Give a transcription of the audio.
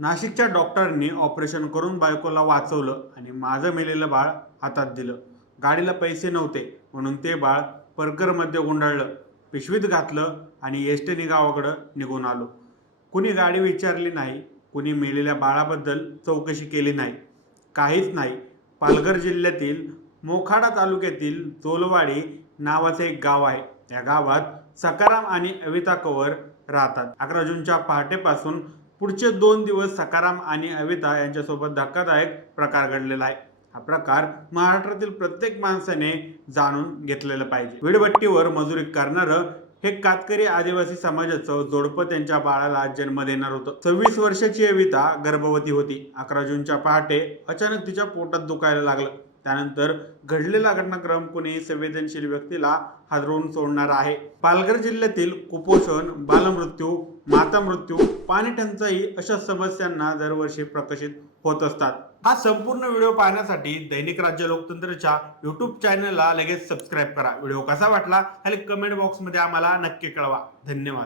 नाशिकच्या डॉक्टरांनी ऑपरेशन करून बायकोला वाचवलं आणि माझं मेलेलं बाळ हातात दिलं. गाडीला पैसे नव्हते म्हणून ते बाळ परकरमध्ये गुंडाळलं पिशवीत घातलं आणि एसटीने गावाकडं निघून आलो. कुणी गाडी विचारली नाही कुणी मेलेल्या बाळाबद्दल चौकशी केली नाही काहीच नाही. पालघर जिल्ह्यातील मोखाडा तालुक्यातील तोलवाडी नावाचं एक गाव आहे. त्या गावात सकाराम आणि अविता कवर राहतात. अकरा जूनच्या पहाटेपासून पुढचे दोन दिवस सकाराम आणि अविता यांच्यासोबत धक्कादायक प्रकार घडलेला आहे. हा प्रकार महाराष्ट्रातील प्रत्येक माणसाने जाणून घेतलेला पाहिजे. वीडभट्टीवर मजुरी करणारं हे कातकरी आदिवासी समाजाचं जोडपं त्यांच्या बाळाला जन्म देणार होतं. सव्वीस वर्षाची अविता गर्भवती होती. अकरा जूनच्या पहाटे अचानक तिच्या पोटात दुखायला लागलं. त्यानंतर घडलेला घटनाक्रम कोणीही संवेदनशील व्यक्तीला हादरवून सोडणार आहे. पालघर जिल्ह्यातील कुपोषण बालमृत्यू माता मृत्यू पाणी टंचाई अशा समस्यांना दरवर्षी प्रकाशित होत असतात. हा संपूर्ण व्हिडिओ पाहण्यासाठी दैनिक राज्य लोकतंत्रच्या युट्यूब चॅनलला लगेच सबस्क्राईब करा. व्हिडिओ कसा वाटला खाली कमेंट बॉक्समध्ये आम्हाला नक्की कळवा. धन्यवाद.